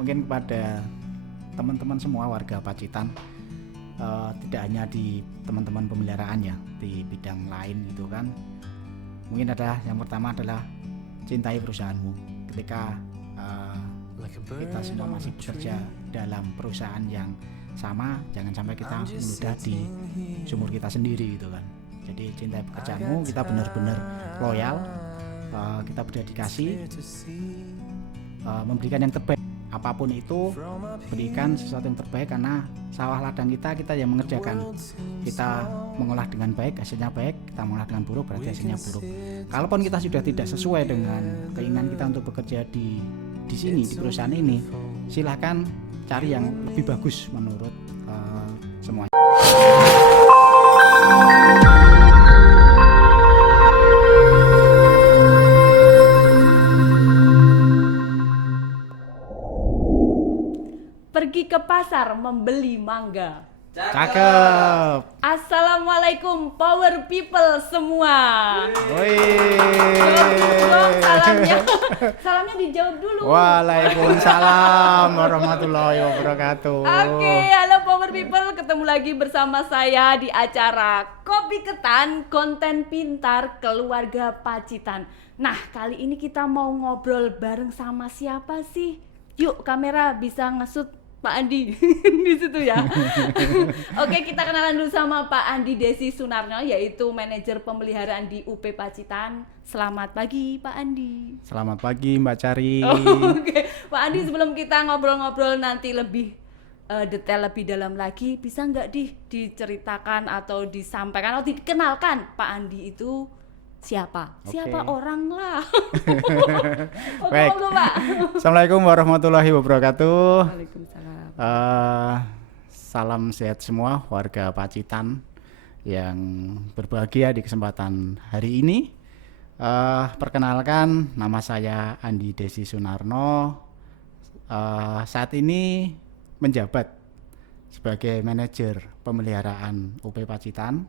mungkin kepada teman-teman semua warga Pacitan, tidak hanya di teman-teman pemeliharaan ya, di bidang lain gitu kan. Mungkin ada yang pertama adalah cintai perusahaanmu. Ketika kita semua masih bekerja dalam perusahaan yang sama, jangan sampai kita meludah di sumur kita sendiri gitu kan. Jadi cintai pekerjaanmu, kita benar-benar loyal, kita berdedikasi, memberikan yang terbaik. Apapun itu, berikan sesuatu yang terbaik, karena sawah ladang kita yang mengerjakan. Kita mengolah dengan baik, hasilnya baik. Kita mengolah dengan buruk, berarti hasilnya buruk. Kalaupun kita sudah tidak sesuai dengan keinginan kita untuk bekerja di sini, di perusahaan ini, silahkan cari yang lebih bagus menurut semuanya. Pergi ke pasar membeli mangga. Cakep. Assalamualaikum power people semua. Woi. Salamnya dijawab dulu. Waalaikumsalam warahmatullahi wabarakatuh. Oke, halo power people, ketemu lagi bersama saya di acara Kopi Ketan, konten pintar keluarga Pacitan. Nah, kali ini kita mau ngobrol bareng sama siapa sih? Yuk, kamera bisa ngesut Pak Andi di situ ya. Oke, kita kenalan dulu sama Pak Andi Desi Sunarno, yaitu manajer pemeliharaan di UP Pacitan. Selamat pagi Pak Andi. Selamat pagi Mbak Cari. Oke, Pak Andi, sebelum kita ngobrol-ngobrol nanti lebih detail lebih dalam lagi, bisa nggak diceritakan atau disampaikan atau dikenalkan Pak Andi itu siapa? Oke. Siapa orang lah. Baik. Oke, Pak. Assalamualaikum warahmatullahi wabarakatuh. Waalaikumsalam. Salam sehat semua warga Pacitan yang berbahagia di kesempatan hari ini. Perkenalkan, nama saya Andi Desi Sunarno. Saat ini menjabat sebagai manajer pemeliharaan UP Pacitan.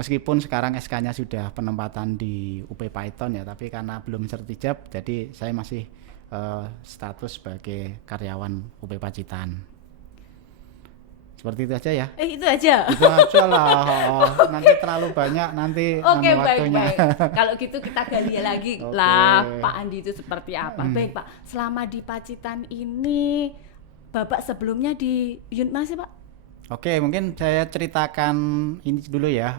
Meskipun sekarang SK-nya sudah penempatan di UP Python ya, tapi karena belum sertijab, jadi saya masih status sebagai karyawan UP Pacitan. Seperti itu aja ya. Itu aja. Itu aja lah. Nanti terlalu banyak nanti Oke, waktunya. baik. Kalau gitu kita gali lagi Oke. lah Pak Andi itu seperti apa. Baik Pak, selama di Pacitan ini Bapak sebelumnya di unit mana sih Pak? Oke, mungkin saya ceritakan ini dulu ya.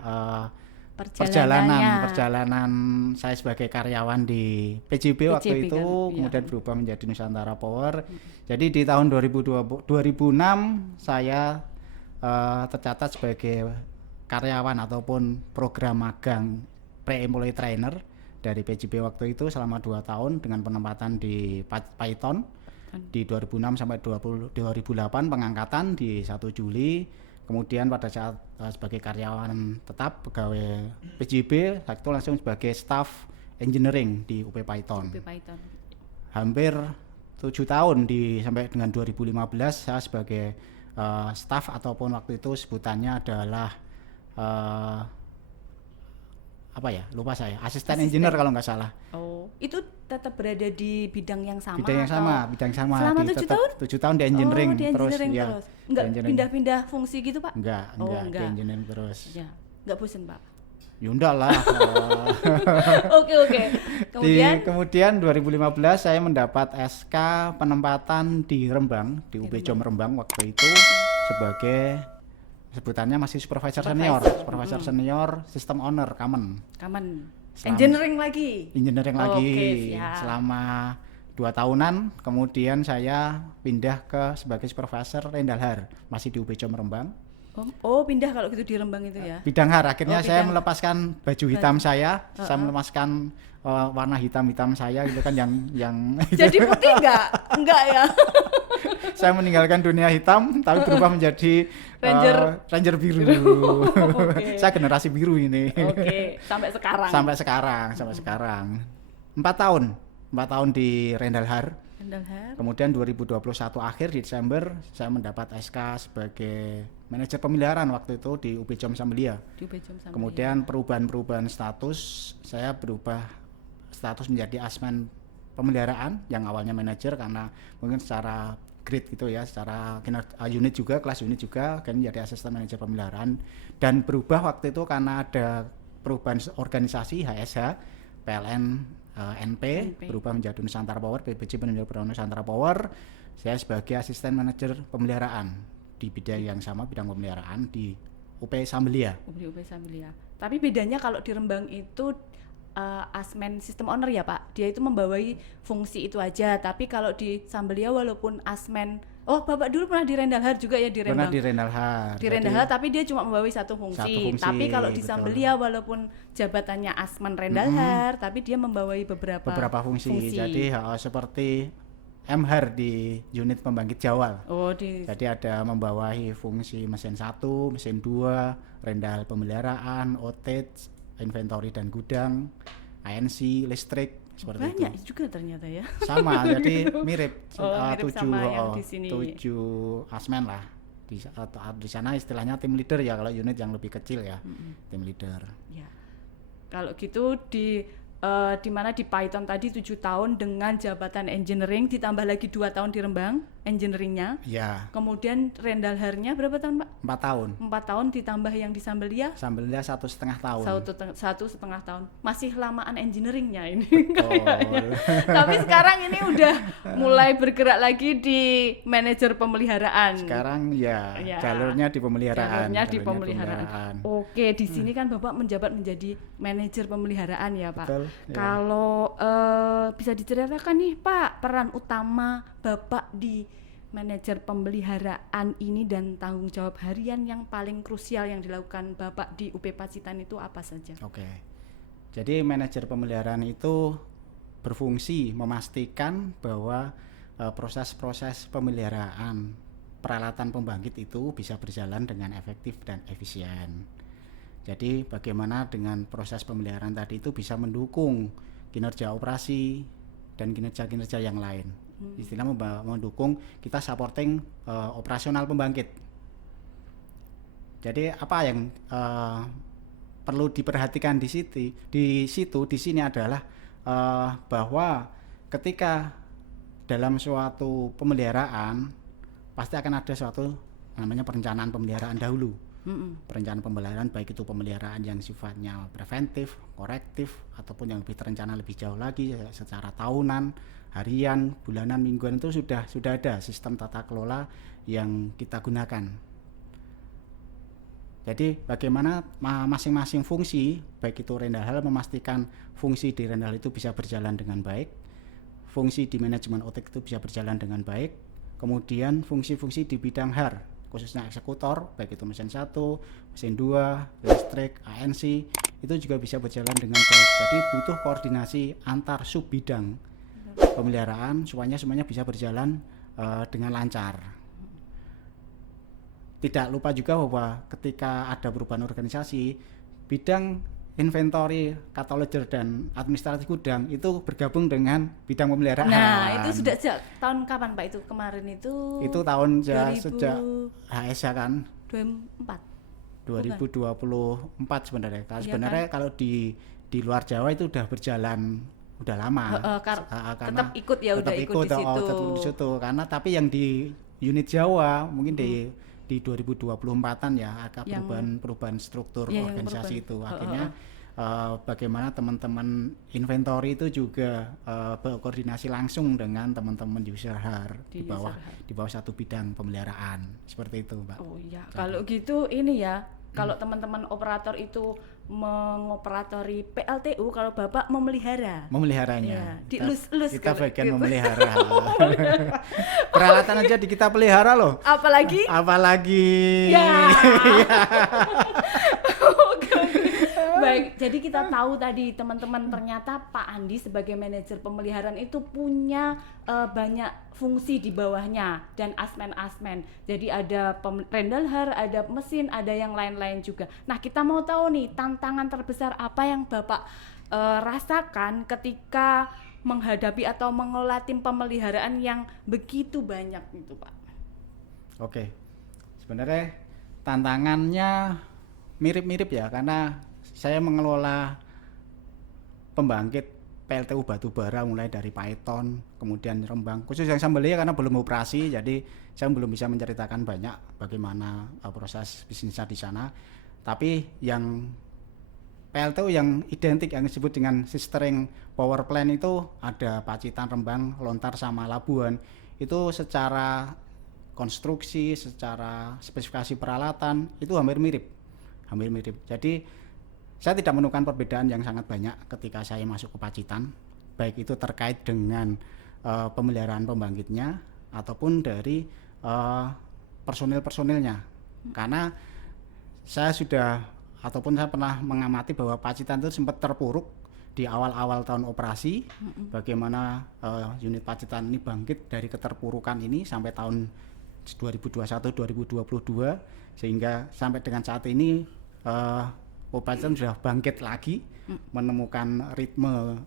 Perjalanannya. Perjalanan saya sebagai karyawan di PJB waktu PJB itu, kan, iya. kemudian berubah menjadi Nusantara Power. Jadi di tahun 2006 saya tercatat sebagai karyawan ataupun program magang pre-employee trainer dari PJB waktu itu selama 2 tahun dengan penempatan di Python di 2006 sampai 2008, pengangkatan di 1 Juli. Kemudian pada saat sebagai karyawan tetap pegawai PJB, saat itu langsung sebagai staff engineering di UP Python. UP Python. Hampir 7 tahun sampai dengan 2015 saya sebagai staff, ataupun waktu itu sebutannya adalah lupa saya, asisten engineer kalau nggak salah. Oh, itu tetap berada di bidang yang sama? Bidang yang sama. Selama 7 tahun? 7 tahun di engineering, di engineering ya. terus. Enggak pindah-pindah fungsi gitu Pak? Enggak, di engineering terus. Ya, enggak bosan Pak? Yunda lah. Oke. Kemudian 2015 saya mendapat SK penempatan di Rembang, di UB Jom Rembang waktu itu sebagai sebutannya masih supervisor senior, system owner common. Engineering lagi. Oke, siap. selama 2 tahunan, kemudian saya pindah ke sebagai supervisor Rendalhar, masih di UB Jom Rembang. Oh, pindah kalau gitu di Rembang itu ya. Bidang HAR, akhirnya saya bidang. melepaskan baju hitam saya melepaskan warna hitam saya gitu kan yang Jadi putih enggak ya? saya meninggalkan dunia hitam tapi berubah menjadi Ranger biru. Oke. Saya generasi biru ini. Oke, sampai sekarang. Sampai sekarang. 4 tahun di Rendalhar. Kemudian 2021 akhir di Desember saya mendapat SK sebagai manajer pemeliharaan waktu itu di UB Jom Sambelia. Kemudian perubahan status, saya berubah status menjadi asmen pemeliharaan yang awalnya manajer karena mungkin secara grade gitu ya, secara unit juga, kelas unit juga kan jadi asisten manajer pemeliharaan, dan berubah waktu itu karena ada perubahan organisasi HSH, PLN, NP berubah menjadi Nusantara Power, PBJ menjadi Nusantara Power. Saya sebagai asisten manajer pemeliharaan di bidang yang sama, bidang pemeliharaan di UP Sambelia. UP Sambelia. Tapi bedanya kalau di Rembang itu Asmen System Owner ya Pak, dia itu membawai fungsi itu aja. Tapi kalau di Sambelia walaupun Asmen, Bapak dulu pernah di Rendalhar juga ya di Rembang? Pernah di Rendalhar. Di Rendalhar, tapi dia cuma membawai satu fungsi. Tapi kalau di Sambelia walaupun jabatannya Asmen Rendalhar, tapi dia membawai beberapa fungsi. Jadi seperti MHAR di unit pembangkit Jawal. Jadi ada membawahi fungsi mesin 1, mesin 2, rendahal pemeliharaan, outage, inventory dan gudang, ANC, listrik, seperti banyak itu. Juga ternyata ya. Sama, jadi mirip. Mirip sama yang di sini. 7 asmen lah. Di sana istilahnya tim leader ya, kalau unit yang lebih kecil ya, tim leader. Ya. Kalau gitu di mana di Python tadi 7 tahun dengan jabatan engineering, ditambah lagi 2 tahun di Rembang engineeringnya. Ya. Kemudian Rendalharnya berapa tahun Pak? 4 tahun. 4 tahun ditambah yang di Sambelia? Sambelia 1,5 tahun. 1,5 tahun. Masih lamaan engineeringnya ini. Betul. Tapi sekarang ini udah mulai bergerak lagi di manajer pemeliharaan. Sekarang ya. Jalurnya di pemeliharaan. Jalurnya di pemeliharaan. Oke, di sini kan Bapak menjabat menjadi manajer pemeliharaan ya Pak. Betul, ya. Kalau bisa diceritakan nih Pak, peran utama Bapak di manajer pemeliharaan ini dan tanggung jawab harian yang paling krusial yang dilakukan Bapak di UP Pacitan itu apa saja? Oke. Jadi manajer pemeliharaan itu berfungsi memastikan bahwa proses-proses pemeliharaan peralatan pembangkit itu bisa berjalan dengan efektif dan efisien. Jadi bagaimana dengan proses pemeliharaan tadi itu bisa mendukung kinerja operasi dan kinerja-kinerja yang lain. Istilah mendukung, kita supporting operasional pembangkit. Jadi apa yang perlu diperhatikan di sini adalah bahwa ketika dalam suatu pemeliharaan pasti akan ada suatu namanya perencanaan pemeliharaan dahulu. Perencanaan pemeliharaan baik itu pemeliharaan yang sifatnya preventif, korektif, ataupun yang lebih terencana lebih jauh lagi secara tahunan, harian, bulanan, mingguan, itu sudah ada sistem tata kelola yang kita gunakan. Jadi bagaimana masing-masing fungsi baik itu Rendahal memastikan fungsi di Rendahal itu bisa berjalan dengan baik, fungsi di manajemen OTEK itu bisa berjalan dengan baik, kemudian fungsi-fungsi di bidang HAR khususnya eksekutor baik itu mesin 1, mesin 2, listrik, ANC itu juga bisa berjalan dengan baik. Jadi butuh koordinasi antar sub bidang pemeliharaan semuanya bisa berjalan dengan lancar. Tidak lupa juga bahwa ketika ada perubahan organisasi, bidang inventory, kataloger dan administratif gudang itu bergabung dengan bidang pemeliharaan. Nah, itu sudah sejak tahun kapan Pak itu? Kemarin itu tahun sejak HSH kan 2024 sebenarnya. Sebenarnya kan? Kalau di luar Jawa itu udah berjalan udah lama. Karena tetap ikut ya, udah ikut di situ. Di situ. Karena tapi yang di unit Jawa mungkin di 2024-an ya ada perubahan struktur organisasi itu. Akhirnya bagaimana teman-teman inventory itu juga berkoordinasi langsung dengan teman-teman di user HAR di bawah satu bidang pemeliharaan. Seperti itu, Mbak. Oh iya. Kalau gitu ini ya, kalau teman-teman operator itu mengoperatori PLTU, kalau Bapak memeliharanya. Ya, dielus-elus kita bagian gitu. Memelihara. Peralatan aja kita pelihara loh. Apalagi? Ya. Baik, jadi kita tahu tadi teman-teman ternyata Pak Andi sebagai manajer pemeliharaan itu punya banyak fungsi di bawahnya dan asmen-asmen. Jadi ada Rendalhar, ada mesin, ada yang lain-lain juga. Nah, kita mau tahu nih tantangan terbesar apa yang Bapak rasakan ketika menghadapi atau mengelola tim pemeliharaan yang begitu banyak itu, Pak. Oke. Sebenarnya tantangannya mirip-mirip ya, karena saya mengelola pembangkit PLTU batubara mulai dari Python, kemudian Rembang. Khusus yang Sambelia karena belum operasi, jadi saya belum bisa menceritakan banyak bagaimana proses bisnisnya di sana. Tapi yang PLTU yang identik yang disebut dengan sistering power plant itu ada Pacitan, Rembang, Lontar sama Labuan. Itu secara konstruksi, secara spesifikasi peralatan itu hampir mirip. Jadi saya tidak menemukan perbedaan yang sangat banyak ketika saya masuk ke Pacitan, baik itu terkait dengan pemeliharaan pembangkitnya ataupun dari personil-personilnya. Karena saya pernah mengamati bahwa Pacitan itu sempat terpuruk di awal-awal tahun operasi, bagaimana unit Pacitan ini bangkit dari keterpurukan ini sampai tahun 2021-2022, sehingga sampai dengan saat ini Pacitan sudah bangkit lagi, menemukan ritme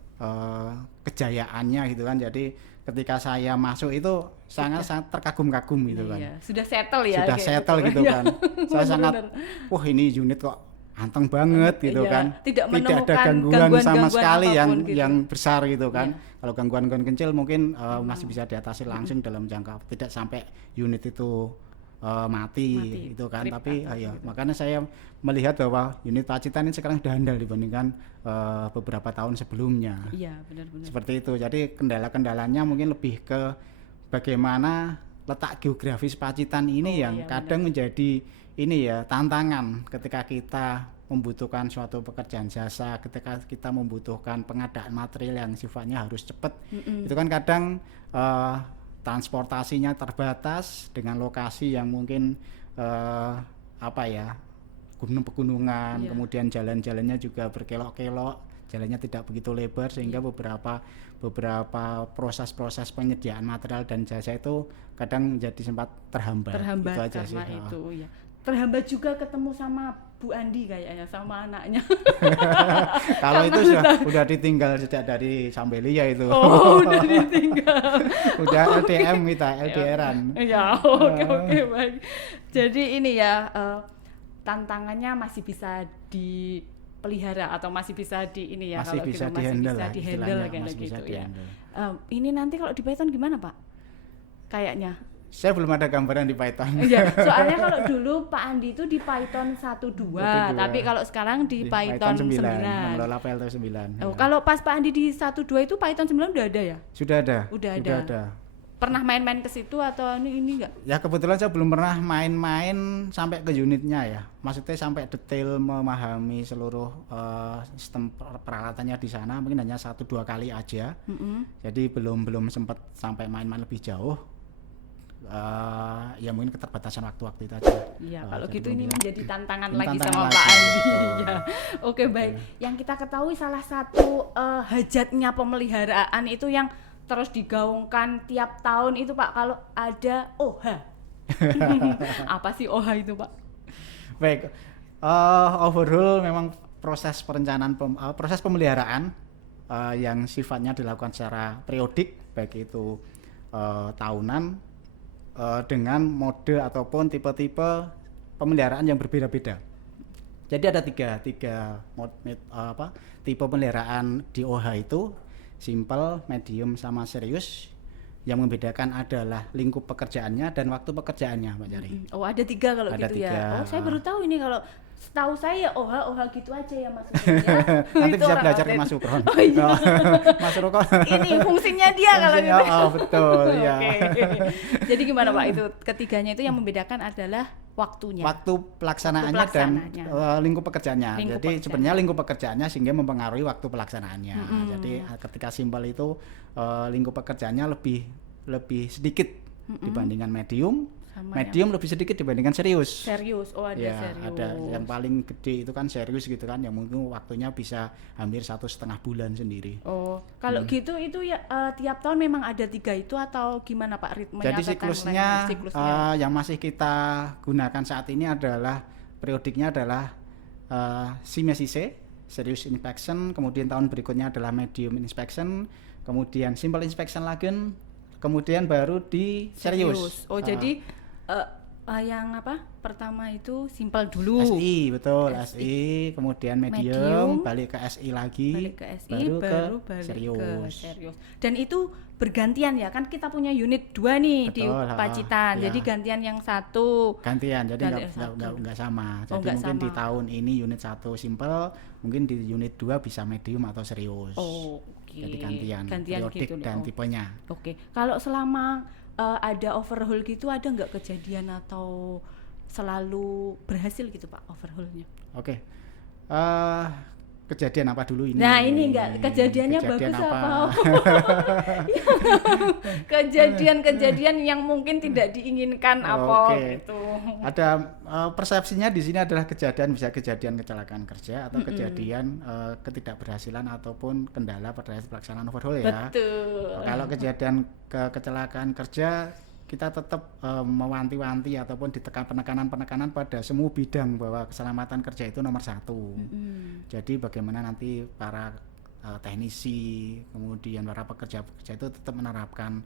kejayaannya gitu kan. Jadi ketika saya masuk itu sangat terkagum-kagum gitu kan. Iya, sudah settle ya. Sudah settle gitu kan. Saya sangat, wah ini unit kok anteng banget gitu kan. Tidak ada gangguan sama sekali gitu. yang besar gitu kan. Kalau gangguan-gangguan kecil mungkin masih bisa diatasi langsung dalam jangka, tidak sampai unit itu mati itu kan. Tapi makanya saya melihat bahwa unit Pacitan ini sekarang sudah handal dibandingkan beberapa tahun sebelumnya. Iya, benar-benar. Seperti itu. Jadi kendala-kendalanya mungkin lebih ke bagaimana letak geografis Pacitan ini yang kadang menjadi tantangan ketika kita membutuhkan suatu pekerjaan jasa, ketika kita membutuhkan pengadaan material yang sifatnya harus cepat. Itu kan kadang transportasinya terbatas dengan lokasi yang mungkin pegunungan, kemudian jalan-jalannya juga berkelok-kelok, jalannya tidak begitu lebar, sehingga beberapa proses-proses penyediaan material dan jasa itu kadang menjadi sempat terhambat itu aja karena sih. Itu ya. Terhambat juga ketemu sama Bu Andi kayaknya, sama anaknya. Kalau itu sudah ditinggal sejak dari Sambelia itu. Oh, udah ditinggal. Udah LDM kita, LDRan. Ya, oke, baik. Jadi ini ya, tantangannya masih bisa dipelihara atau masih bisa masih bisa dihandle kayak gitu ya. Ini nanti kalau di Python gimana, Pak? Kayaknya saya belum ada gambaran di Python. Iya, soalnya kalau dulu Pak Andi itu di Python 1.2, tapi kalau sekarang di Python 9. Mengelola PLTU 9. Oh, kalau pas Pak Andi di 1.2 itu Python 9 udah ada ya? Sudah ada. Udah ada. Pernah main-main ke situ atau ini enggak? Ya kebetulan saya belum pernah main-main sampai ke unitnya ya. Maksudnya sampai detail memahami seluruh sistem peralatannya di sana, mungkin hanya 1-2 kali aja. Jadi belum sempat sampai main-main lebih jauh. Ya mungkin keterbatasan waktu itu aja. Iya, kalau gitu ini menjadi tantangan lagi sama Pak Andi. Ya. Oke, baik. Yang kita ketahui salah satu hajatnya pemeliharaan itu yang terus digaungkan tiap tahun itu Pak, kalau ada OH. Apa sih OH itu Pak? Baik, overall memang proses perencanaan proses pemeliharaan yang sifatnya dilakukan secara periodik, baik itu tahunan, dengan mode ataupun tipe-tipe pemeliharaan yang berbeda-beda. Jadi ada tiga tipe pemeliharaan di OH itu, simple, medium, sama serius. Yang membedakan adalah lingkup pekerjaannya dan waktu pekerjaannya, Mbak Jari. Oh, ada 3 kalau ada gitu 3. Ya. Oh, saya baru tahu ini. Kalau setahu saya OH gitu aja ya maksudnya. Nanti bisa belajar ke Mas Ukron. Oh iya. Mas Ukron. Ini fungsinya dia kalau gitu. Oh, betul ya. Jadi gimana Pak, itu ketiganya itu yang membedakan adalah waktunya. Waktu pelaksanaannya dan lingkup pekerjaannya. Jadi sebenarnya lingkup pekerjaannya sehingga mempengaruhi waktu pelaksanaannya. Jadi ketika simpel itu lingkup pekerjaannya lebih sedikit dibandingkan medium. Medium lebih sedikit dibandingkan serius. Oh ada ya, serius. Ada yang paling gede itu kan serius gitu kan, yang mungkin waktunya bisa hampir 1,5 bulan sendiri. Oh, kalau gitu itu ya tiap tahun memang ada 3 itu atau gimana Pak ritmenya? Jadi siklusnya yang masih kita gunakan saat ini adalah periodiknya adalah SIME-SISE, serious inspection, kemudian tahun berikutnya adalah medium inspection, kemudian simple inspection lagi, kemudian baru di serius. Oh, jadi Yang apa? Pertama itu simple dulu. SI, betul, SI. SI, kemudian medium, Medium, balik ke SI lagi, balik ke SI, baru ke balik serius. ke serius. Dan itu bergantian ya, kan kita punya unit 2 nih di Betul, Pacitan. ya. Jadi gantian yang satu. Gantian, jadi Gantian satu. nggak sama. Oh, Jadi nggak mungkin di sama. tahun ini unit 1 simple, mungkin di unit 2 bisa medium atau serius. Oh, oke. Jadi gantian gitu periodik nih. dan Oh, tipenya. oke. Kalau selama ada overhaul gitu, ada nggak kejadian atau selalu berhasil gitu Pak overhaulnya? Oke. Kejadian apa dulu ini? Nah ini enggak, kejadiannya Kejadian bagus apa? Kejadian-kejadian yang mungkin tidak diinginkan apa Oke. gitu. Ada persepsinya di sini adalah bisa kejadian kecelakaan kerja atau kejadian ketidakberhasilan ataupun kendala pada pelaksanaan overhaul ya. Betul. Kalau kejadian kecelakaan kerja, kita tetap mewanti-wanti ataupun ditekan penekanan pada semua bidang bahwa keselamatan kerja itu nomor 1. Jadi bagaimana nanti para teknisi, kemudian para pekerja itu tetap menerapkan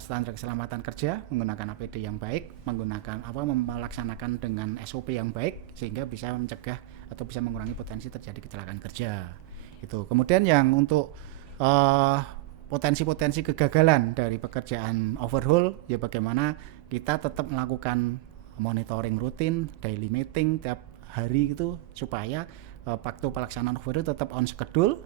standar keselamatan kerja, menggunakan APD yang baik, melaksanakan dengan SOP yang baik sehingga bisa mencegah atau bisa mengurangi potensi terjadi kecelakaan kerja. Itu. Kemudian yang untuk potensi-potensi kegagalan dari pekerjaan overhaul, ya bagaimana kita tetap melakukan monitoring rutin, daily meeting tiap hari itu supaya waktu pelaksanaan overhaul tetap on schedule.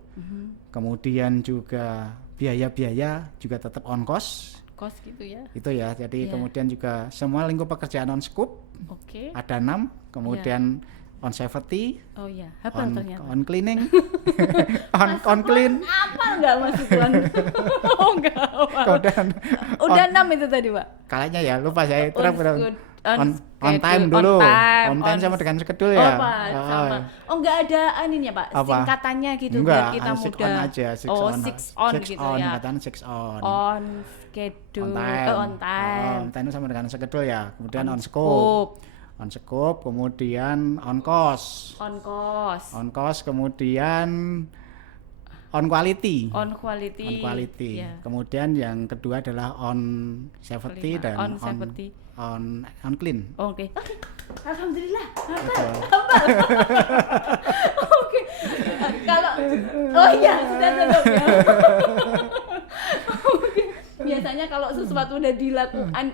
Kemudian juga biaya-biaya juga tetap on cost. Cost gitu ya. Itu ya. Jadi Iya. kemudian juga semua lingkup pekerjaan on scope. Oke. Ada 6, kemudian on safety, Oh iya, hafal ternyata. on cleaning, on clean. Apa enggak Mas Tuan? Oh enggak. Kemudian Udah 6 itu tadi, Pak. kayaknya ya lupa saya On on time schedule, dulu. on time sama dengan schedule Oh, ya. Pak, sama. Oh, enggak ada aninya, Pak. Apa? Singkatannya gitu Enggak, biar kita six mudah. on aja, six oh, on. 6 on Six gitu on, ya. Katakan 6 on. On schedule. On time. On time sama dengan schedule ya. Kemudian on scope. scope. On scope, kemudian on cost. On cost. On cost, kemudian on quality. On quality. On quality. Ya. Kemudian yang kedua adalah on safety Kelima, dan on safety. on clean. Oke. Oke. Alhamdulillah. Betul. Oke. Kalau oh iya, sudah cukup ya. Oke. Biasanya kalau sesuatu udah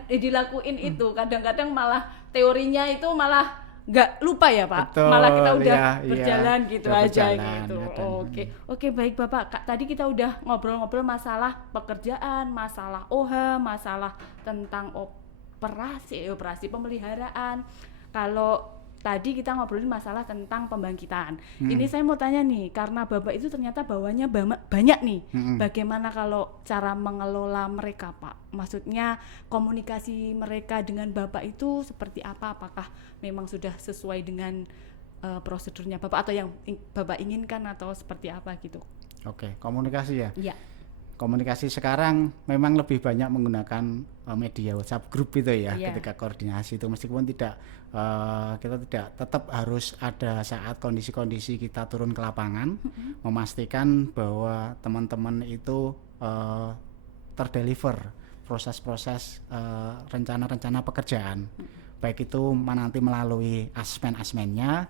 dilakuin itu kadang-kadang malah teorinya itu malah nggak lupa ya Pak. Betul, Malah kita udah iya, berjalan gitu udah aja berjalan, gitu. kadang. Oke baik Bapak. Tadi kita udah ngobrol-ngobrol masalah pekerjaan, masalah OH, masalah tentang operasi pemeliharaan. Kalau tadi kita ngobrolin masalah tentang pembangkitan. Ini saya mau tanya nih, karena Bapak itu ternyata bawahnya banyak nih. Bagaimana kalau cara mengelola mereka, Pak? Maksudnya komunikasi mereka dengan Bapak itu seperti apa? Apakah memang sudah sesuai dengan prosedurnya Bapak atau yang Bapak inginkan atau seperti apa gitu? Oke, komunikasi ya. Iya. Komunikasi sekarang memang lebih banyak menggunakan media WhatsApp group itu ya. Iya. Ketika koordinasi itu meskipun kita tidak tetap harus ada saat kondisi-kondisi kita turun ke lapangan, memastikan bahwa teman-teman itu terdeliver proses-proses rencana-rencana pekerjaan, baik itu nanti melalui asmen-asmennya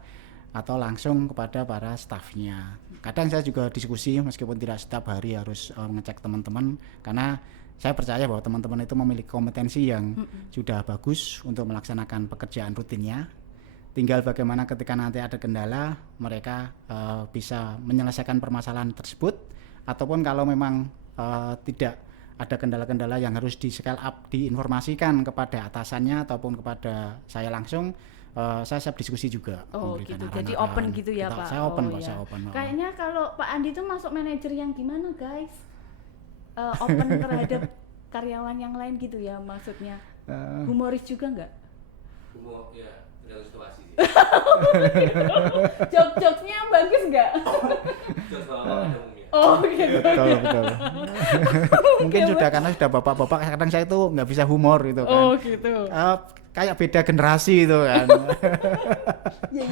atau langsung kepada para stafnya. Kadang saya juga diskusi meskipun tidak setiap hari harus ngecek teman-teman, karena saya percaya bahwa teman-teman itu memiliki kompetensi yang sudah bagus untuk melaksanakan pekerjaan rutinnya. Tinggal bagaimana ketika nanti ada kendala, mereka bisa menyelesaikan permasalahan tersebut, ataupun kalau memang tidak ada kendala-kendala yang harus di scale up, diinformasikan kepada atasannya ataupun kepada saya langsung, saya siap diskusi juga. Oh gitu, arahan-arahan. jadi open gitu ya Pak? Saya open oh, kok, ya. saya open. Kayaknya kalau Pak Andi itu masuk manajer yang gimana guys? Open terhadap karyawan yang lain gitu ya maksudnya? Humoris juga nggak? Humor ya, tergantung situasi sih. Jok-joknya bagus nggak? Terus bapak ada umumnya. Oh gitu. Betul. Mungkin sudah karena sudah bapak-bapak, kadang saya itu nggak bisa humor gitu kan. Oh gitu. Kayak beda generasi itu kan. Iya.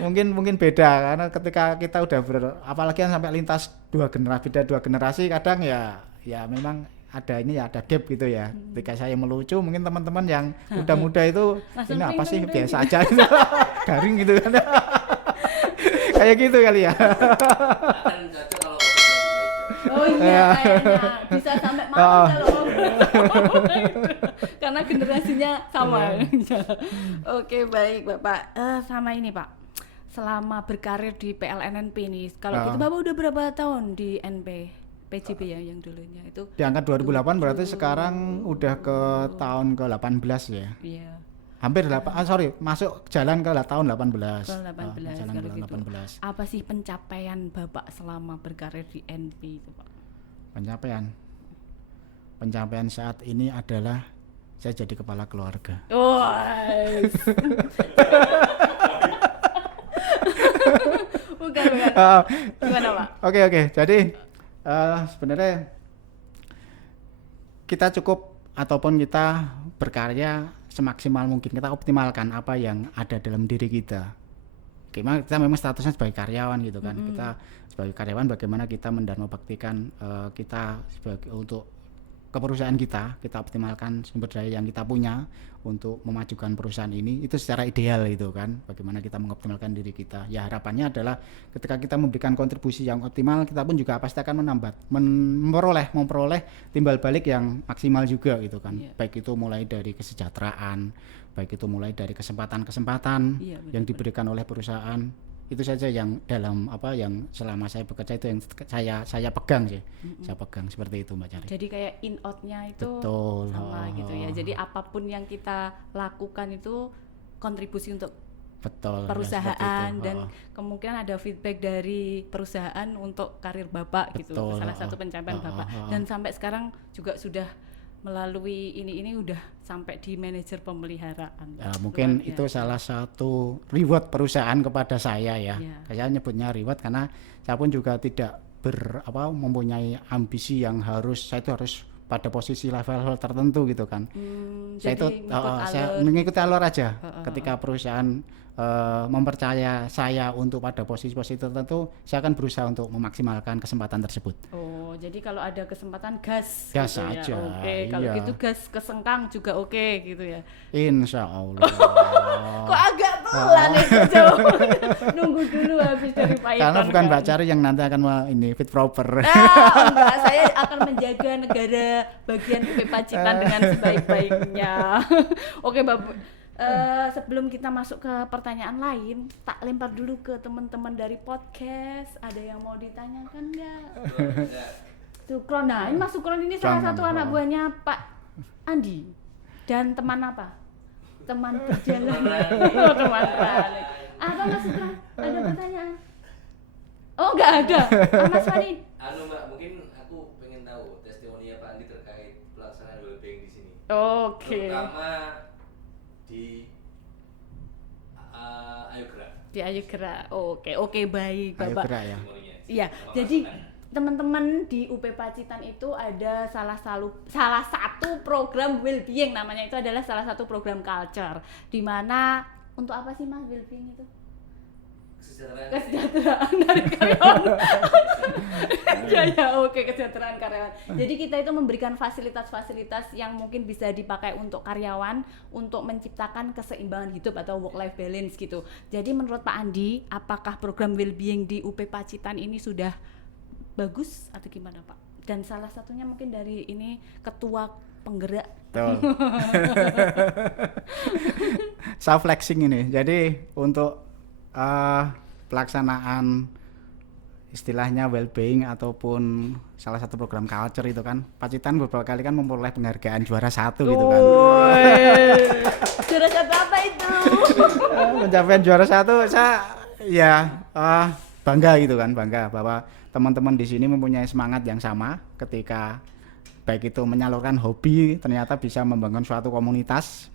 Mungkin beda karena ketika kita udah apalagi kan sampai lintas beda dua generasi kadang ya memang ada ini ya, ada gap gitu ya. Ketika saya melucu mungkin teman-teman yang muda-muda itu Langsung ini apa sih ting-ting-ting. biasa aja garing gitu kan. Kayak gitu kali ya. Akan cocok kalau ngobrol di meja. Oh iya, kayaknya bisa sampai malam kalau ngobrol. Karena generasinya sama. Oke, baik Bapak. Sama ini Pak, selama berkarir di PLNNP nih, kalau gitu Bapak udah berapa tahun di NP PJB ya yang dulunya itu? Diangkat 2008 berarti sekarang udah ke tahun ke-18 ya. Iya. Hampir masuk jalan ke tahun 18. Tahun 18 Jalan kalau ke gitu. 18. Apa sih pencapaian Bapak selama berkarir di NP itu, Pak? Pencapaian saat ini adalah saya jadi kepala keluarga. Oh. bukan. Gimana, Pak? Oke. Jadi sebenarnya kita cukup ataupun kita berkarya semaksimal mungkin, kita optimalkan apa yang ada dalam diri kita. Kita memang statusnya sebagai karyawan gitu kan. Kita sebagai karyawan bagaimana kita mendanobaktikan kita sebagai untuk ke perusahaan kita optimalkan sumber daya yang kita punya untuk memajukan perusahaan ini itu secara ideal gitu kan. Bagaimana kita mengoptimalkan diri kita. Ya harapannya adalah ketika kita memberikan kontribusi yang optimal, kita pun juga pasti akan memperoleh timbal balik yang maksimal juga gitu kan. Baik itu mulai dari kesejahteraan, baik itu mulai dari kesempatan-kesempatan yang diberikan oleh perusahaan. Itu saja yang dalam yang selama saya bekerja itu yang saya pegang sih. Saya pegang seperti itu Mbak Cari. Jadi kayak in out-nya itu Betul. sama gitu ya. Jadi apapun yang kita lakukan itu kontribusi untuk Betul. perusahaan Ya, dan kemungkinan ada feedback dari perusahaan untuk karir Bapak gitu. Betul. Salah satu pencapaian Bapak. Dan sampai sekarang juga sudah melalui ini udah sampai di manajer pemeliharaan. Ya, mungkin Luar itu biasa. salah satu reward perusahaan kepada saya ya. Saya nyebutnya reward karena saya pun juga tidak mempunyai ambisi yang saya itu harus pada posisi level tertentu gitu kan. Saya itu saya mengikuti alur aja. Ketika perusahaan mempercaya saya untuk pada posisi-posisi tertentu, saya akan berusaha untuk memaksimalkan kesempatan tersebut. Oh, jadi kalau ada kesempatan gas Gas gitu aja, ya. Oke, kalau iya. gitu gas ke Sengkang juga oke gitu ya. Insya Allah. Kok agak pelan ya jauh. Nunggu dulu habis dari Pak Iton. Karena bukan kan. Mbak Cari yang nanti akan fit proper. Enggak, saya akan menjaga negara bagian UP Pacitan dengan sebaik-baiknya. Oke, Bapak. Sebelum kita masuk ke pertanyaan lain, tak lempar dulu ke teman-teman dari podcast. Ada yang mau ditanyakan nggak? Sukron, nah ini Mas Sukron ini salah satu anak buahnya Pak Andi dan teman apa? Teman perjalanan. Teman perjalanan. Apa Mas Sukron? Ada pertanyaan? Oh nggak ada. Mas Fani. Mbak, mungkin aku pengen tahu testimoni Pak Andi terkait pelaksanaan wellbeing di sini. Oke. Terutama di Ayo Gerak. Di Ayo Gerak. Oke, baik Ayo Bapak. Gerak ya. testimoninya. Iya, jadi teman-teman di UP Pacitan itu ada salah satu program well-being, namanya itu adalah salah satu program culture. Di mana untuk apa sih Mas well-being itu? Kesejahteraan dari karyawan. Ya, oke, kesejahteraan karyawan. Jadi kita itu memberikan fasilitas-fasilitas yang mungkin bisa dipakai untuk karyawan untuk menciptakan keseimbangan hidup atau work life balance gitu. Jadi menurut Pak Andi, apakah program well-being di UP Pacitan ini sudah bagus atau gimana Pak? Dan salah satunya mungkin dari ini ketua penggerak. Betul. Saya flexing ini. Jadi untuk pelaksanaan istilahnya well-being ataupun salah satu program culture itu kan Pacitan beberapa kali kan memperoleh penghargaan juara 1 gitu kan. Juara 1 apa itu? Pencapaian juara 1 saya bangga gitu kan, bangga bahwa teman-teman di sini mempunyai semangat yang sama ketika baik itu menyalurkan hobi ternyata bisa membangun suatu komunitas,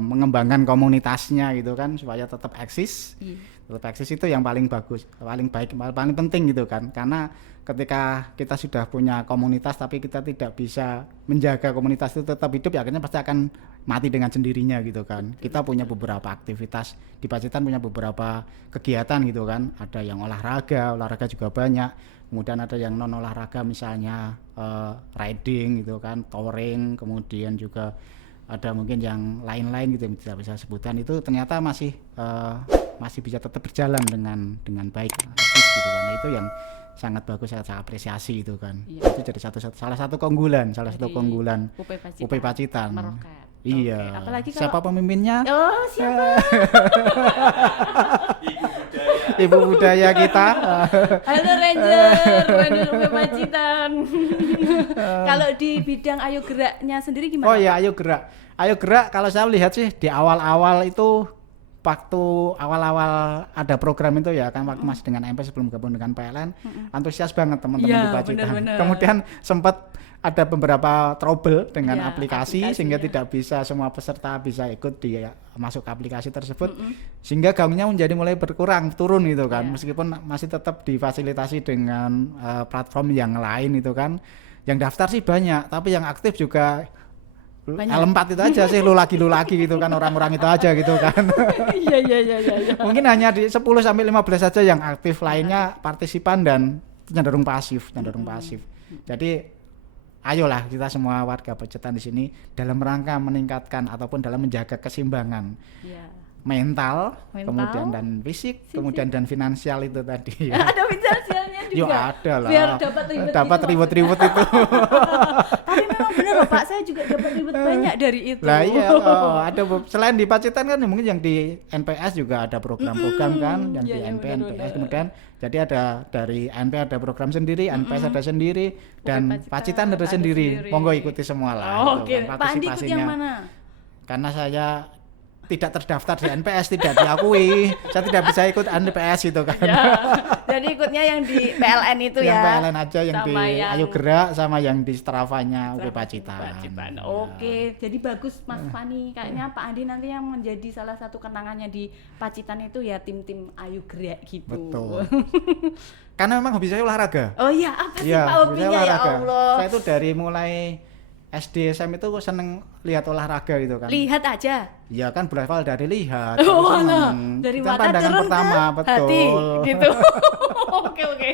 mengembangkan komunitasnya gitu kan supaya tetap eksis. Tetap eksis itu yang paling bagus, paling baik, paling penting gitu kan. Karena ketika kita sudah punya komunitas tapi kita tidak bisa menjaga komunitas itu tetap hidup, ya akhirnya pasti akan mati dengan sendirinya gitu kan. Kita punya beberapa aktivitas di Pacitan, punya beberapa kegiatan gitu kan. Ada yang olahraga juga banyak. kemudian ada yang non olahraga misalnya riding gitu kan, touring, kemudian juga ada mungkin yang lain-lain gitu yang tidak bisa sebutkan, itu ternyata masih bisa tetap berjalan dengan baik aktif gitu kan. Nah, itu yang sangat bagus, saya apresiasi itu kan. Iya. Itu jadi salah satu keunggulan UP Pacitan. Meroket. Iya. Oke, apalagi kalau Siapa pemimpinnya? Oh, siapa? Ibu budaya kita. Halo Ranger UP Pacitan. Kalau di bidang Ayo Geraknya sendiri gimana? Oh ya, Ayo Gerak kalau saya lihat sih di awal-awal itu, waktu awal-awal ada program itu ya kan, waktu masih dengan MP sebelum gabung dengan PLN, antusias banget teman-teman Iya, di Pacitan. benar-benar. Kemudian sempat ada beberapa trouble dengan Iya, aplikasi aplikasinya. sehingga tidak bisa semua peserta bisa ikut di masuk ke aplikasi tersebut, sehingga gaungnya menjadi mulai berkurang, turun gitu kan. Iya. Meskipun masih tetap difasilitasi dengan platform yang lain itu kan. Yang daftar sih banyak, tapi yang aktif juga Banyak. L4 itu aja sih, lu lagi gitu kan, orang-orang itu aja gitu kan. Iya. Mungkin hanya di 10 sampai 15 saja yang aktif, lainnya partisipan dan cenderung pasif. Jadi ayolah kita semua warga Pacitan di sini dalam rangka meningkatkan ataupun dalam menjaga keseimbangan Iya. mental, Mental, kemudian dan fisik, kemudian dan finansial itu tadi. Ada finansialnya juga. Yo ada lah. Biar dapat ribut-ribut itu. Tapi memang benar loh Pak, saya juga dapat ribet banyak dari itu. Lah iya, ada selain di Pacitan kan mungkin yang di NPS juga ada program-program kan, yang Iya, di iya, NP, benar, NPS benar. kemudian jadi ada dari NP ada program sendiri, NPS ada sendiri, dan Pacitan ada sendiri. Monggo ikuti semua lah. Oh, gitu oke. kan, Pak Andi ikut yang mana? Karena saya tidak terdaftar di NPS, tidak diakui, saya tidak bisa ikut NPS gitu kan. Ya, jadi ikutnya yang di PLN itu Yang ya. PLN aja, yang di Sama yang Ayo Gerak sama yang di Stravanya UP Pacitan. Pacitan. Ya. Oke, jadi bagus Mas Fani. Kayaknya Pak Andi nanti yang menjadi salah satu kenangannya di Pacitan itu ya tim-tim Ayo Gerak gitu. Betul. Karena memang hobi saya olahraga. Oh iya, apa sih Iya, Pak hobi hobinya saya ya olahraga. Allah? Saya itu dari mulai SD SM itu seneng lihat olahraga gitu kan. Lihat aja. Iya kan berawal dari lihat. Oh, terus alah. seneng. Dari Itu kan mata pandangan turun pertama, ke betul. hati gitu. Oke.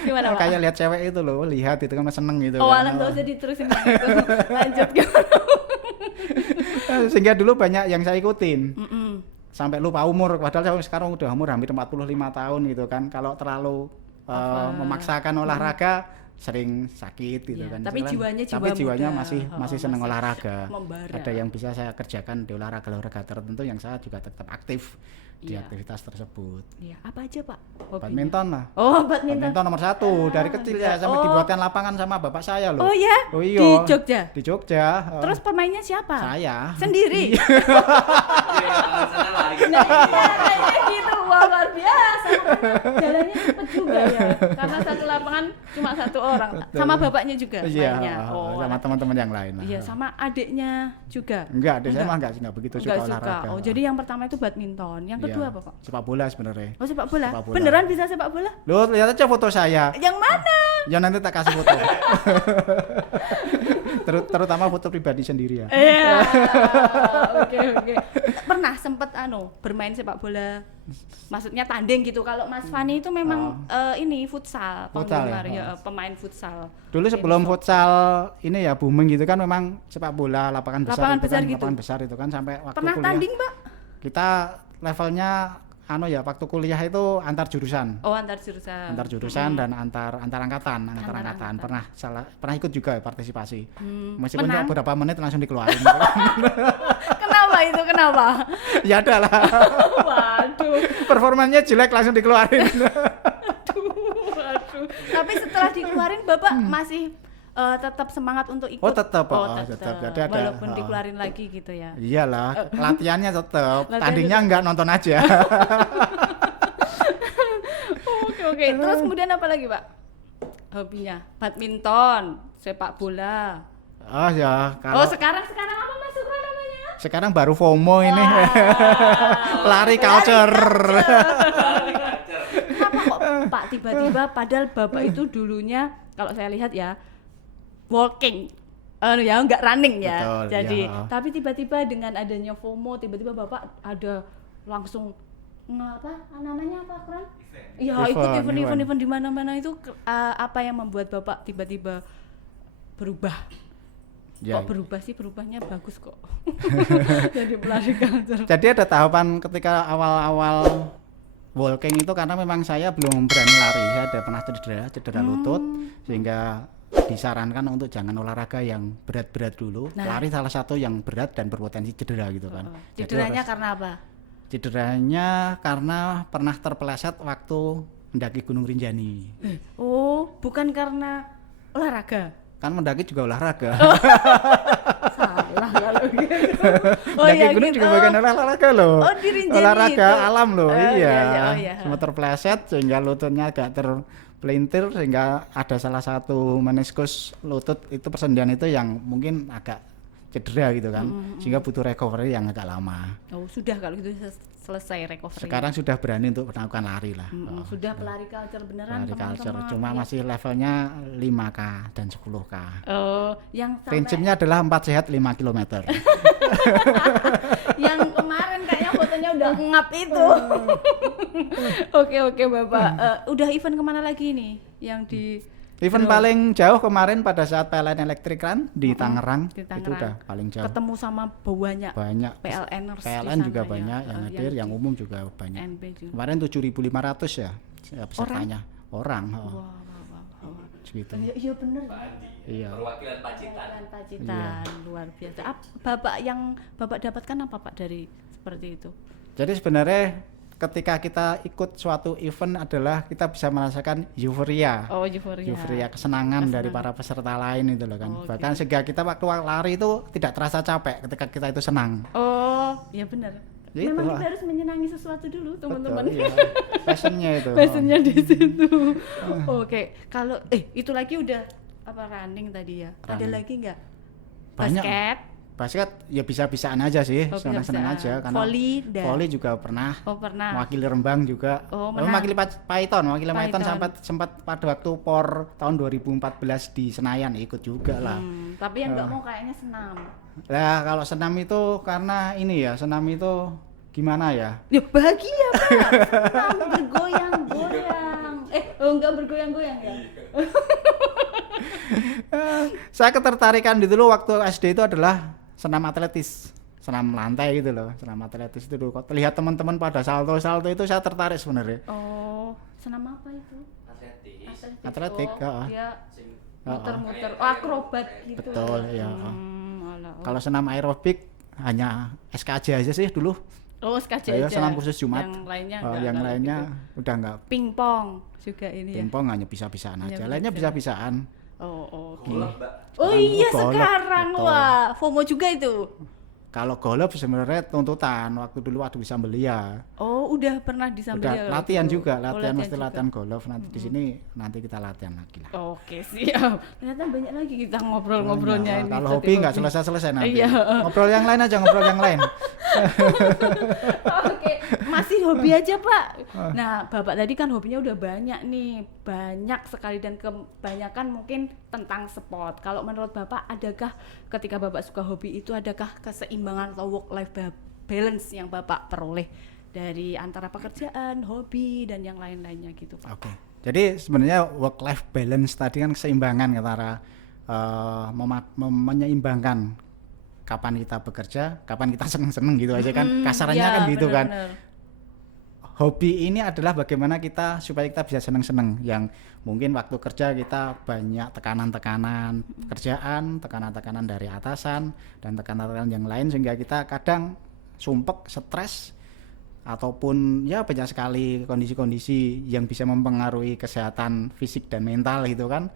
Gimana Pak? Kayak lihat cewek itu loh, lihat itu kan seneng gitu Oh, kan. alah nggak usah diterusin yang itu. Lanjut gimana? Sehingga dulu banyak yang saya ikutin. Mm-mm. Sampai lupa umur, padahal saya sekarang udah umur hampir 45 tahun gitu kan. Kalau terlalu memaksakan olahraga sering sakit gitu Iya, kan. tapi jiwanya muda. masih senang Masih olahraga. membara. Ada yang bisa saya kerjakan di olahraga tertentu yang saya juga tetap aktif di Iya. aktivitas tersebut. Iya, apa aja Pak? Hobinya? Badminton lah. Oh, badminton. Badminton nomor 1 dari kecil ya, sampai Oh. dibuatkan lapangan sama bapak saya loh. Oh ya? Oh iya. Di Jogja. Di Jogja. Terus pemainnya siapa? saya. Sendiri. Lari Nah, kayaknya gitu. Wah, luar biasa. Jalannya cepet juga ya. Karena satu lapangan cuma satu orang. Betul. Sama bapaknya juga Iya, mainnya. Oh, sama teman-teman yang lain lah. Iya, sama adiknya juga. Enggak, saya mah enggak begitu suka Enggak suka. olahraga. Oh, jadi yang pertama itu badminton. Yang Iya. kedua apa, Pak? Sepak bola sebenarnya. Oh, sepak bola. Sepak bola. Beneran bisa sepak bola? Lu lihat aja foto saya. Yang mana? Ya nanti tak kasih foto. Terutama foto pribadi sendiri ya. Iya. Oke. Pernah sempet bermain sepak bola. Maksudnya tanding gitu. Kalau Mas Fani itu memang ini futsal, Futsal penggemar ya? ya, pemain futsal. Dulu sebelum futsal ini ya booming gitu kan, memang sepak bola lapangan besar Lapangan itu besar kan, gitu. lapangan besar itu kan sampai waktu Pernah kuliah. tanding, Pak? Kita levelnya waktu kuliah itu antar jurusan. Oh, antar jurusan. Antar jurusan dan antar angkatan. angkatan. Pernah ikut juga partisipasi. Meskipun Menang? cuma beberapa menit langsung dikeluarin. Kenapa itu? Kenapa? Ya ada lah. Waduh. Performanya jelek langsung dikeluarin. Waduh. Tapi setelah dikeluarin Bapak masih tetap semangat untuk ikut. Oh, tetap. Tetap. Jadi ada, Walaupun dikeluarin lagi gitu ya. Iyalah, latihannya tetap. Latihan Tandingnya enggak nonton aja. Oke. Terus kemudian apa lagi, Pak? Hobinya badminton, sepak bola. Oh ya, Oh, sekarang apa Mas Sukro namanya? sekarang baru FOMO ini. Wah. Lari culture. Kenapa kok Pak tiba-tiba padahal Bapak itu dulunya kalau saya lihat ya walking. Ya enggak running ya. Betul, Jadi iya. tapi tiba-tiba dengan adanya FOMO tiba-tiba Bapak ada langsung namanya apa Kron? Iya, Event, ikut event. event di mana-mana itu apa yang membuat Bapak tiba-tiba berubah? Ya. Kok berubah sih? Berubahnya bagus kok. Jadi pelari culture. Jadi ada tahapan ketika awal-awal walking itu karena memang saya belum berani lari, saya ada pernah cedera lutut sehingga disarankan untuk jangan olahraga yang berat-berat dulu. Nah. Lari salah satu yang berat dan berpotensi cedera gitu kan. Jadi Cederanya harus- karena apa? Cederanya karena pernah terpeleset waktu mendaki Gunung Rinjani. Oh, bukan karena olahraga. Kan mendaki juga olahraga. Salah kalau gitu. Mendaki gunung gitu. juga bagian olahraga loh. Oh, di Rinjani olahraga itu. alam loh. Oh, iya. oh, iya. Sempat terpeleset sehingga lututnya agak terpelintir sehingga ada salah satu meniskus lutut itu persendian itu yang mungkin agak cedera gitu kan. Sehingga butuh recovery yang agak lama. Oh, sudah kalau gitu selesai recovery. Sekarang sudah berani untuk melakukan lari lah. Sudah pelari culture beneran Lari culture teman-teman. cuma Iya. masih levelnya 5K dan 10K. Oh, yang sampai Prinsipnya adalah 4 sehat 5 km. yang kemarin kayaknya fotonya udah ngap itu. Oke Bapak. Udah event kemana lagi nih? Yang di Event paling jauh kemarin pada saat PLN Electric Run di Tangerang, di itu Tangerang. udah paling jauh. ketemu sama banyak Banyak PLN-ers di PLN sana juga ya. banyak yang hadir, yang di umum juga banyak. NB juga. Kemarin 7.500 ya pesertanya. Orang. Wah. Segitu. Iya bener. Pak Andi, Iya. perwakilan Pacitan. PLN Pacitan luar biasa. Bapak yang Bapak dapatkan apa Pak dari seperti itu? Jadi sebenarnya ketika kita ikut suatu event adalah kita bisa merasakan euforia. Oh, euforia. Euforia kesenangan dari para peserta lain itu loh kan. Oh, Bahkan sehingga kita waktu lari itu tidak terasa capek ketika kita itu senang. Oh, ya benar. Gitu Memang lah. kita harus menyenangi sesuatu dulu, teman-teman. Betul, iya. Passionnya itu. Passionnya di situ. Oke, kalau itu lagi udah apa running tadi ya? Ada Running. lagi nggak? Banyak. Basket, Ya bisa-bisaan aja sih, Oh, senang-senang bisa-bisaan. aja karena Volley dan- volley juga pernah. oh pernah. Mewakili Rembang juga. Oh, menang. Mewakili Python Python. sempat pada waktu POR tahun 2014 di Senayan ikut juga lah. Tapi yang nggak mau kayaknya senam. Lah kalau senam itu karena ini ya, senam itu gimana ya? Ya bahagia Pak. Senam bergoyang-goyang. Enggak bergoyang-goyang ya? Saya ketertarikan dulu waktu SD itu adalah senam atletis, senam lantai gitu loh, senam atletis itu dulu. Kok terlihat teman-teman pada salto-salto itu saya tertarik sebenarnya. Oh, senam apa itu? Atletis. Atletik, Oh, heeh. dia Sing muter-muter. Oh, akrobat gitu. Betul, ya. Alah. Kalau senam aerobik hanya SKJ aja sih dulu. Oh, SKJ Saya aja. senam khusus Jumat. Yang lainnya Oh, enggak. yang kalau lainnya gitu. udah enggak. Pingpong juga ini ya. Pingpong hanya bisa-bisaan Hanya aja. Lainnya bisa. bisa-bisaan. Oh, oke. golf, Mbak. Oh Sekarang iya golf, sekarang betul. wah, FOMO juga itu. Kalau golf sebenarnya tuntutan waktu dulu waktu di Sambelia. Oh, udah pernah di Sambelia. Udah latihan gitu? juga, Oh, latihan mesti juga. latihan golf. Nanti di sini nanti kita latihan lagi lah. Oke, siap. Ternyata banyak lagi kita ngobrol-ngobrolnya ini. Kalau tadi hobi nggak selesai-selesai nanti. Iya. Ngobrol yang lain aja, ngobrol yang lain. Oke, masih hobi aja Pak. Nah, Bapak tadi kan hobinya udah banyak nih, banyak sekali dan kebanyakan mungkin tentang sport. Kalau menurut Bapak, adakah ketika Bapak suka hobi itu adakah keseimbangan atau work life balance yang Bapak peroleh dari antara pekerjaan, hobi dan yang lain-lainnya gitu Pak? Oke. Jadi sebenarnya work life balance tadi kan keseimbangan antara menyeimbangkan kapan kita bekerja, kapan kita seneng-seneng gitu aja kan. Kasarannya ya, kan gitu kan. bener-bener. Hobi ini adalah bagaimana kita supaya kita bisa seneng-seneng, yang mungkin waktu kerja kita banyak tekanan-tekanan pekerjaan, tekanan-tekanan dari atasan dan tekanan-tekanan yang lain sehingga kita kadang sumpek, stres ataupun ya banyak sekali kondisi-kondisi yang bisa mempengaruhi kesehatan fisik dan mental gitu kan.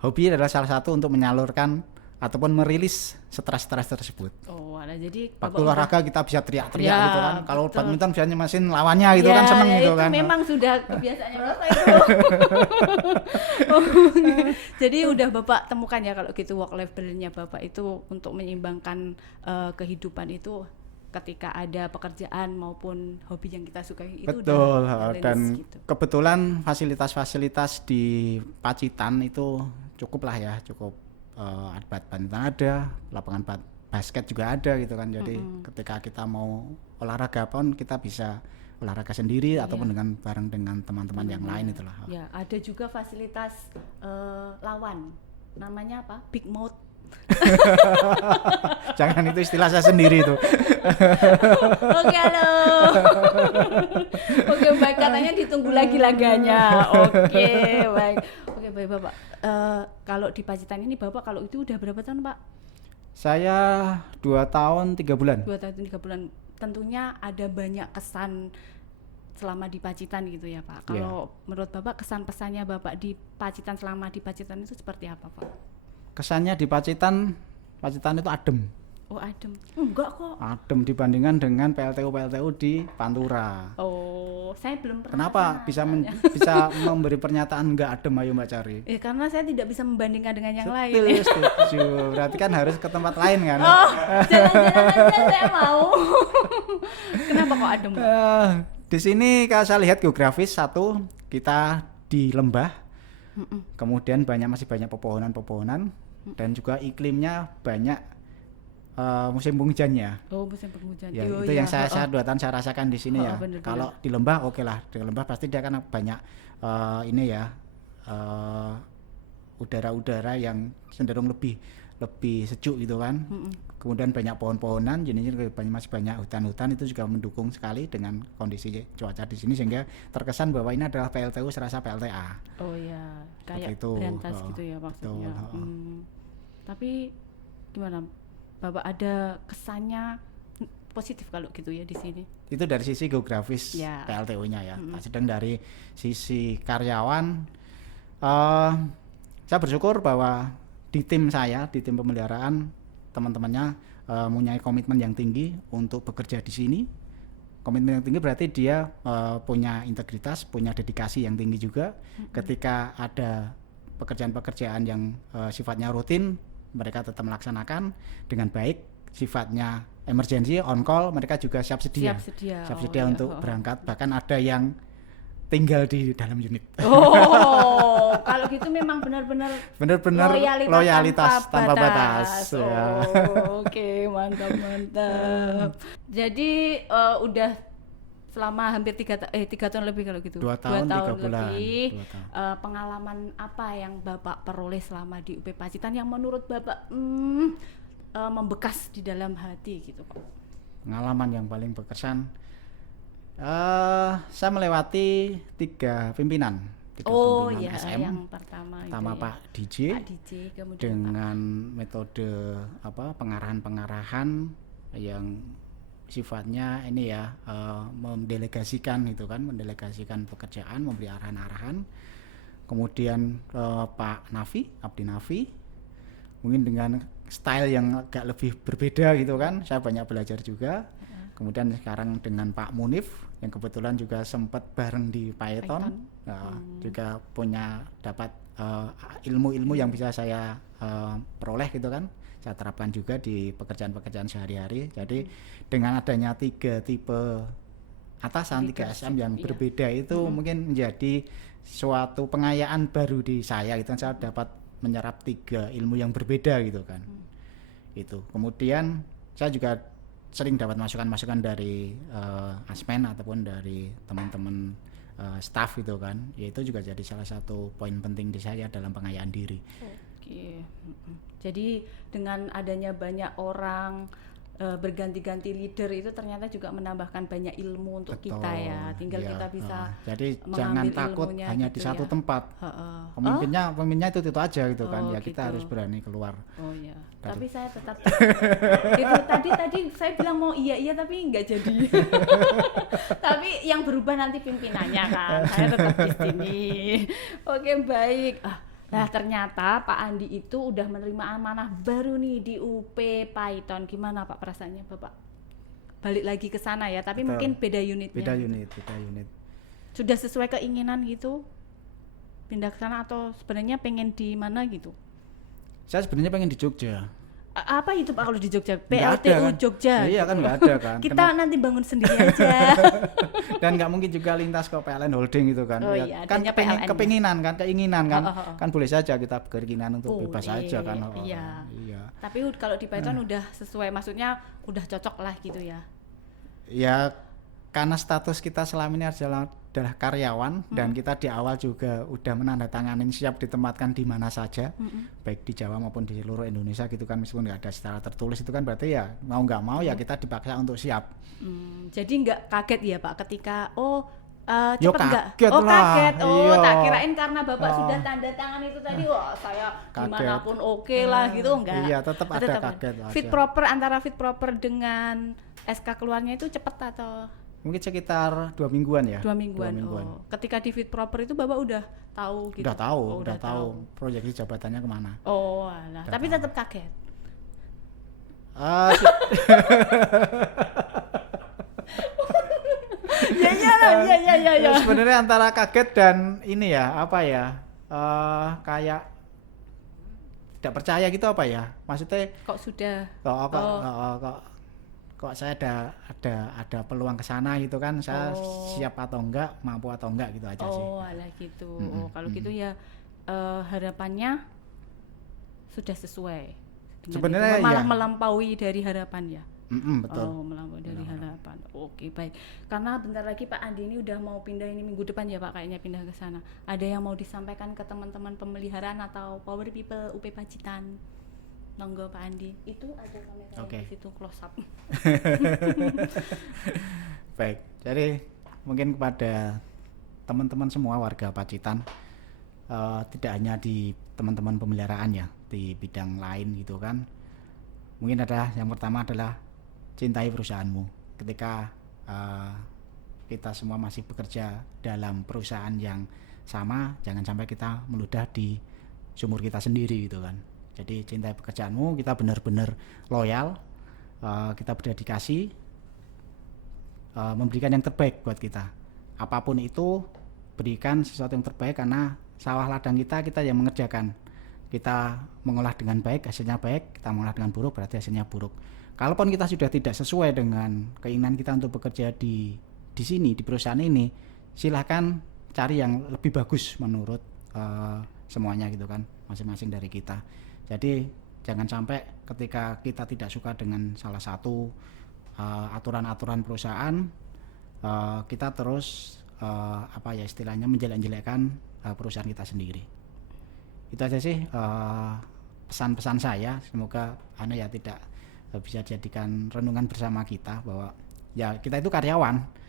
Hobi adalah salah satu untuk menyalurkan ataupun merilis stres-stres tersebut. Oh, ada jadi Waktu olahraga kita bisa teriak-teriak Ya, gitu kan. Kalau betul. badminton biasanya mesin lawannya gitu ya, kan, seneng ya gitu itu kan. memang sudah kebiasaannya Bapak itu. Oh, jadi udah Bapak temukan ya kalau gitu work life balance-nya Bapak itu untuk menyeimbangkan kehidupan itu ketika ada pekerjaan maupun hobi yang kita sukai itu Betul, udah balance dan gitu. kebetulan fasilitas-fasilitas di Pacitan itu cukup lah ya, cukup badminton ada, lapangan basket juga ada gitu kan. Jadi ketika kita mau olahraga pun kita bisa olahraga sendiri Iya. ataupun dengan bareng dengan teman-teman yang lain itulah. Ya, ada juga fasilitas lawan. Namanya apa? Big Mouth. Jangan, itu istilah saya sendiri itu. Oke, halo. Oke, baik, katanya ditunggu lagi laganya. Oke, baik. Oke, baik Bapak. Kalau di Pacitan ini Bapak kalau itu udah berapa tahun, Pak? Saya 2 tahun 3 bulan. 2 tahun 3 bulan. Tentunya ada banyak kesan selama di Pacitan gitu ya, Pak. Kalau menurut Bapak kesan pesannya Bapak di Pacitan selama di Pacitan itu seperti apa, Pak? Kesannya di Pacitan itu adem. Oh, adem. Enggak kok. Adem dibandingkan dengan PLTU di Pantura. Oh, saya belum pernah. Kenapa kesana. bisa memberi pernyataan enggak adem, ayo Mbak Cari? Karena saya tidak bisa membandingkan dengan yang lain. Setuju. Berarti kan harus ke tempat lain kan? Oh, jalan-jalan aja saya mau. Kenapa kok adem, Pak? Di sini kalau saya lihat geografis, satu, kita di lembah. Kemudian masih banyak pepohonan-pepohonan dan juga iklimnya banyak musim penghujannya. Oh, musim penghujan. Ya, Oh, itu ya. yang saya 2 tahun saya rasakan di sini ya. bener. Kalau di lembah oke lah, di lembah pasti dia kan banyak udara-udara yang cenderung lebih sejuk gitu kan. Kemudian banyak pohon-pohonan, jenisnya masih banyak hutan-hutan, itu juga mendukung sekali dengan kondisi cuaca di sini sehingga terkesan bahwa ini adalah PLTU serasa PLTA. Oh ya, kayak itu. berantas gitu ya maksudnya. Betul. Tapi gimana? Bapak ada kesannya positif kalau gitu ya di sini? Itu dari sisi geografis Ya. PLTU-nya ya. Sedang dari sisi karyawan, saya bersyukur bahwa di tim pemeliharaan, teman-temannya mempunyai komitmen yang tinggi untuk bekerja di sini. Komitmen yang tinggi berarti dia punya integritas, punya dedikasi yang tinggi juga. Ketika ada pekerjaan-pekerjaan yang sifatnya rutin, mereka tetap melaksanakan dengan baik. Sifatnya emergency, on call, mereka juga siap sedia untuk berangkat. Bahkan ada yang tinggal di dalam unit. Oh, kalau gitu memang benar-benar loyalitas tanpa batas. Ya. Oke, mantap. Jadi udah selama hampir 3 tahun lebih kalau gitu. 2 tahun 3 bulan. lebih. Pengalaman apa yang Bapak peroleh selama di UP Pacitan yang menurut Bapak membekas di dalam hati gitu, Pak? Pengalaman yang paling berkesan, saya melewati 3 pimpinan. Iya, SM. yang pertama itu ya. Pak DJ, kemudian dengan metode pengarahan yang sifatnya ini ya, mendelegasikan pekerjaan, memberi arahan-arahan. Kemudian Pak Abdi Nafi, mungkin dengan style yang agak lebih berbeda gitu kan, saya banyak belajar juga. Kemudian sekarang dengan Pak Munif yang kebetulan juga sempat bareng di Python. Juga dapat ilmu-ilmu yang bisa saya peroleh gitu kan, saya terapkan juga di pekerjaan-pekerjaan sehari-hari. Jadi dengan adanya 3 tipe atasan, 3 SM yang berbeda itu mungkin menjadi suatu pengayaan baru di saya gitu. Saya dapat menyerap 3 ilmu yang berbeda gitu kan. Itu. Kemudian saya juga sering dapat masukan-masukan dari asmen ataupun dari teman-teman staff gitu kan. Ya itu juga jadi salah satu poin penting di saya dalam pengayaan diri. Oke. Jadi dengan adanya banyak orang berganti-ganti leader itu ternyata juga menambahkan banyak ilmu untuk kita ya. Tinggal kita bisa jadi jangan takut hanya gitu di satu ya. tempat. Pemimpinnya itu aja gitu kan. Ya kita gitu. harus berani keluar. Oh iya. Tapi saya tetap itu tadi saya bilang mau iya tapi nggak jadi. Tapi yang berubah nanti pimpinannya kan. Saya tetap di sini. Oke, baik. Nah, ternyata Pak Andi itu udah menerima amanah baru nih di UP Python. Gimana Pak perasaannya Bapak? Balik lagi ke sana ya, tapi mungkin beda unitnya. Beda unit. Sudah sesuai keinginan gitu? Pindah ke sana atau sebenarnya pengen di mana gitu? Saya sebenarnya pengen di Jogja. Apa itu Pak kalau di Jogja? Nggak PLTU ada, kan? Jogja. Iya kan nggak ada kan. Kita nanti bangun sendiri aja. Dan nggak mungkin juga lintas ke PLN Holding gitu kan. Oh iya, kan adanya keinginan kan. Oh. Kan boleh saja kita berkeinginan untuk bebas aja kan. Iya. Iya. Tapi kalau di Python udah sesuai, maksudnya udah cocok lah gitu ya. Ya karena status kita selama ini adalah karyawan dan kita di awal juga udah menandatangani siap ditempatkan di mana saja, baik di Jawa maupun di seluruh Indonesia gitu kan, meskipun nggak ada secara tertulis itu kan berarti ya mau nggak mau ya kita dipaksa untuk siap. Jadi nggak kaget ya Pak ketika Yo cepet nggak? kaget Oh lah, kaget, iya. tak kirain karena Bapak sudah tanda tangan itu tadi, wah saya Kaget. dimanapun oke lah gitu, enggak? Iya, tetap ada kaget Fit aja. proper, antara fit proper dengan SK keluarnya itu cepet atau Mungkin sekitar 2 mingguan ya. 2 mingguan? 2 mingguan. Oh, ketika di fit proper itu Bapak udah tahu gitu? Udah tahu, Oh, udah tahu proyeksi jabatannya kemana. Oh alah, Udah tapi tahu. tetap kaget. Ah, Ya. sebenarnya antara kaget dan ini ya apa ya, kayak tidak percaya gitu apa ya, maksudnya Kok sudah? kok saya ada peluang ke sana gitu kan, saya siap atau enggak, mampu atau enggak gitu aja sih. Oh alah gitu. Oh kalau gitu ya harapannya sudah sesuai. Dengan Sebenarnya itu. Malah ya. melampaui dari harapan ya. Betul. Oh melampaui dari harapan. Oke baik. Karena bentar lagi Pak Andi ini udah mau pindah ini minggu depan ya Pak, kayaknya pindah ke sana. Ada yang mau disampaikan ke teman-teman pemeliharaan atau Power People UP Pacitan? Monggo Pak Andi. Itu ada kamera Oke. di situ close up. Baik, jadi mungkin kepada teman-teman semua warga Pacitan, tidak hanya di teman-teman pemeliharaan ya, di bidang lain gitu kan, mungkin ada yang pertama adalah cintai perusahaanmu. Ketika kita semua masih bekerja dalam perusahaan yang sama, jangan sampai kita meludah di sumur kita sendiri gitu kan. Jadi cintai pekerjaanmu, kita benar-benar loyal, kita berdedikasi, memberikan yang terbaik buat kita. Apapun itu, berikan sesuatu yang terbaik, karena sawah ladang kita yang mengerjakan. Kita mengolah dengan baik, hasilnya baik. Kita mengolah dengan buruk, berarti hasilnya buruk. Kalaupun kita sudah tidak sesuai dengan keinginan kita untuk bekerja di sini, di perusahaan ini, silahkan cari yang lebih bagus menurut semuanya gitu kan, masing-masing dari kita. Jadi jangan sampai ketika kita tidak suka dengan salah satu aturan-aturan perusahaan, kita terus apa ya istilahnya menjelek-jelekkan perusahaan kita sendiri. Itu aja sih pesan-pesan saya. Semoga ya tidak bisa jadikan renungan bersama kita bahwa ya kita itu karyawan.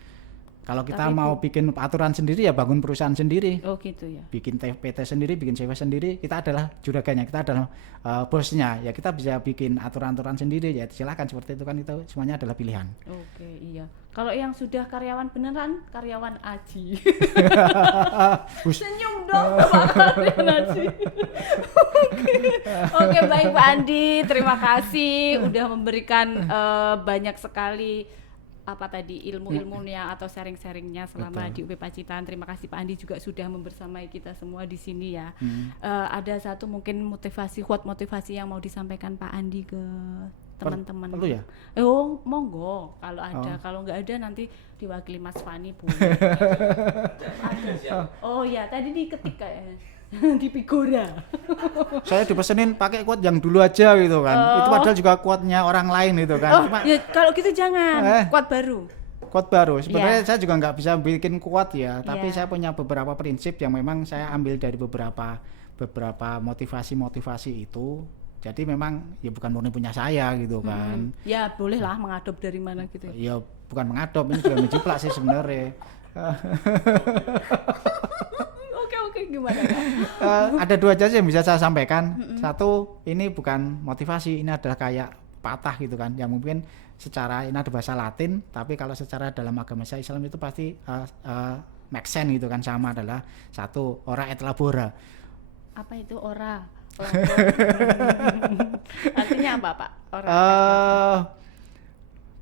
Kalau kita mau bikin aturan sendiri ya bangun perusahaan sendiri. Oh gitu ya. Bikin PT sendiri, bikin CV sendiri, kita adalah juraganya, kita adalah bosnya. Ya kita bisa bikin aturan-aturan sendiri, ya silakan, seperti itu kan, itu semuanya adalah pilihan. Oke, iya. Kalau yang sudah karyawan beneran, karyawan Aji. Senyum dong Pak karyawan Aji. Oke, baik Pak Andi, terima kasih udah memberikan banyak sekali apa tadi ilmu-ilmunya atau sharing-sharingnya selama di UP Pacitan. Terima kasih Pak Andi juga sudah membersamai kita semua di sini ya. Ada satu mungkin quote motivasi yang mau disampaikan Pak Andi ke teman-teman. Perlu ya? Oh monggo, kalau ada, kalau nggak ada nanti diwakili Mas Fani Bu. Oh ya, tadi diketik kayaknya. Di Pigora. Saya dipesenin pakai quote yang dulu aja gitu kan. Itu padahal juga quote-nya orang lain gitu kan. Oh, ya kalau gitu jangan, quote baru. Quote baru. Sebenarnya saya juga nggak bisa bikin quote ya, tapi saya punya beberapa prinsip yang memang saya ambil dari beberapa motivasi itu. Jadi memang ya bukan murni punya saya gitu kan. Ya boleh lah mengadop dari mana gitu. Ya bukan mengadop, ini juga menjiplak sih sebenarnya. Oke, gimana? Ada 2 aja sih yang bisa saya sampaikan. Satu, ini bukan motivasi, ini adalah kayak patah gitu kan, yang mungkin secara ini ada bahasa Latin, tapi kalau secara dalam agama Islam itu pasti make sense gitu kan, sama, adalah satu, ora et labora. Apa itu ora? Artinya apa Pak? Ora.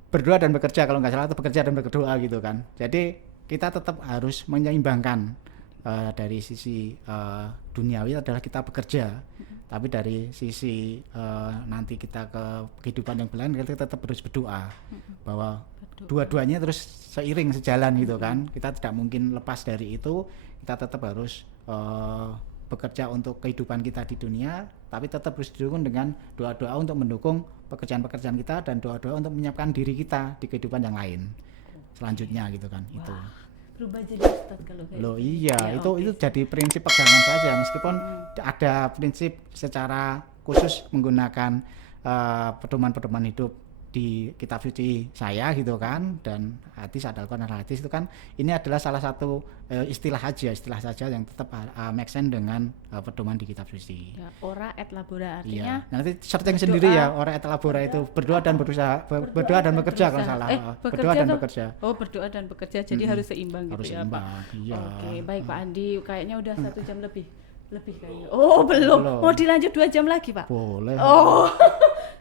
Berdoa dan bekerja, kalau nggak salah itu bekerja dan berdoa gitu kan. Jadi kita tetap harus menyeimbangkan. Dari sisi duniawi adalah kita bekerja, tapi dari sisi nanti kita ke kehidupan yang belakang kita tetap harus berdoa bahwa dua-duanya terus seiring sejalan gitu kan. Kita tidak mungkin lepas dari itu, kita tetap harus bekerja untuk kehidupan kita di dunia, tapi tetap harus didukung dengan doa-doa untuk mendukung pekerjaan-pekerjaan kita dan doa-doa untuk menyiapkan diri kita di kehidupan yang lain. selanjutnya gitu kan. Itu. Berubah jadi ustad kalau kayak Loh gitu. iya, Ya, itu oke. jadi prinsip pegangan saja meskipun ada prinsip secara khusus menggunakan pedoman-pedoman hidup di kitab suci saya gitu kan, dan hadis Al-Qur'an dan hadis itu kan ini adalah salah satu istilah saja yang tetap make sense dengan pedoman di kitab suci. Ya, ora et labora Iya, artinya nanti searching berdoa. sendiri ya, ora et labora itu berdoa dan berusaha, berdoa dan bekerja kalau salah. Berdoa dan tuh- bekerja. Oh, berdoa dan bekerja. Jadi harus seimbang Harus gitu ya, seimbang, Pak. iya. Oke, baik Pak Andi, kayaknya udah 1 jam lebih kayaknya. Oh, belum. Belum. Mau dilanjut 2 jam lagi, Pak? Boleh. Oh.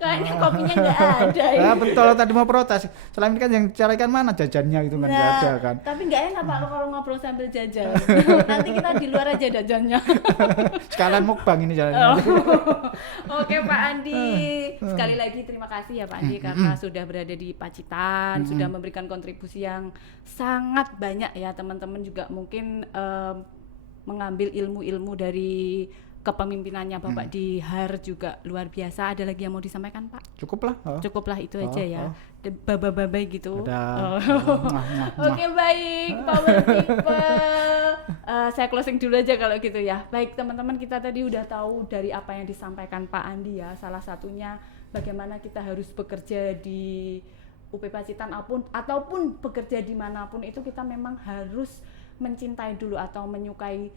Kayaknya kopinya nggak ada ini. Nah, betul tadi mau protes. Selama ini kan yang carikan mana jajannya itu kan nggak ada kan. Tapi nggak enak Pak kalau ngobrol sambil jajan. Nanti kita di luar aja jajannya. Sekalian mukbang ini jalannya. Oh. Oke Pak Andi, sekali lagi terima kasih ya Pak Andi karena sudah berada di Pacitan, sudah memberikan kontribusi yang sangat banyak ya. Teman-teman juga mungkin mengambil ilmu-ilmu dari kepemimpinannya Bapak di HAR juga luar biasa. Ada lagi yang mau disampaikan Pak? Cukup lah. Cukuplah itu aja ya. Baba-babai gitu. Ada. Oke baik, Power People. Saya closing dulu aja kalau gitu ya. Baik teman-teman, kita tadi udah tahu dari apa yang disampaikan Pak Andi ya. Salah satunya bagaimana kita harus bekerja di UP Pacitan ataupun bekerja dimanapun itu kita memang harus mencintai dulu atau menyukai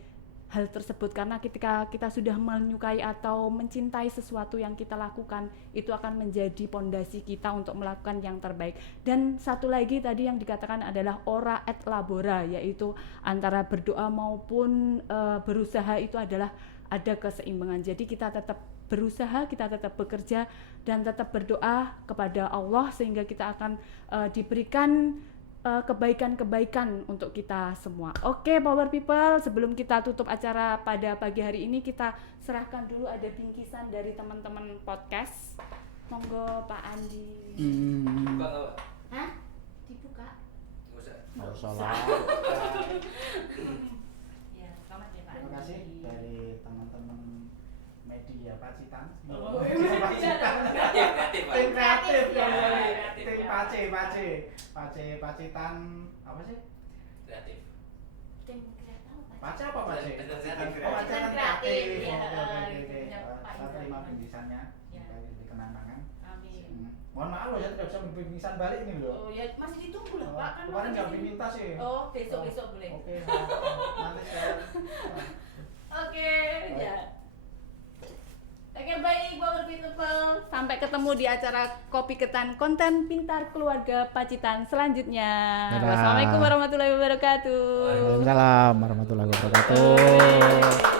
hal tersebut, karena ketika kita sudah menyukai atau mencintai sesuatu yang kita lakukan itu akan menjadi pondasi kita untuk melakukan yang terbaik. Dan satu lagi tadi yang dikatakan adalah ora et labora, yaitu antara berdoa maupun berusaha itu adalah ada keseimbangan. Jadi kita tetap berusaha, kita tetap bekerja dan tetap berdoa kepada Allah sehingga kita akan diberikan kebaikan-kebaikan untuk kita semua. Oke, Power People, sebelum kita tutup acara pada pagi hari ini, kita serahkan dulu ada bingkisan dari teman-teman podcast. Monggo Pak Andi. Buka nggak, Pak? Hah? Dibuka? Nggak usah. Nggak usah lah. Ya, selamat ya Pak Terima Andi. kasih dari teman-teman media Pacitan. Oh, Pacitan. Kreatif, Pak. Tim kreatif ya. ya. Tim Pacitan apa sih? Kreatif. Tim kreatif apa? Pace apa Pace? Pacitan kreatif. Oh, Pacitan Kreatif, kreatif. ya. Oke. Ya, Pak Saya Indra. terima bingkisannya. Ya. Dikenang-kenangan. Amin. Mohon maaf loh, saya tidak bisa memberi bingkisan balik ini loh. Oh ya, masih ditunggu lah Pak, kan Kemarin masih nggak di- diminta sih. Oh, besok boleh. Oke, nanti saya. Oke, ya. Oke, baik Power People. Sampai ketemu di acara Kopi Ketan Konten Pintar Keluarga Pacitan selanjutnya. Dadah. Wassalamualaikum warahmatullahi wabarakatuh. Waalaikumsalam warahmatullahi wabarakatuh.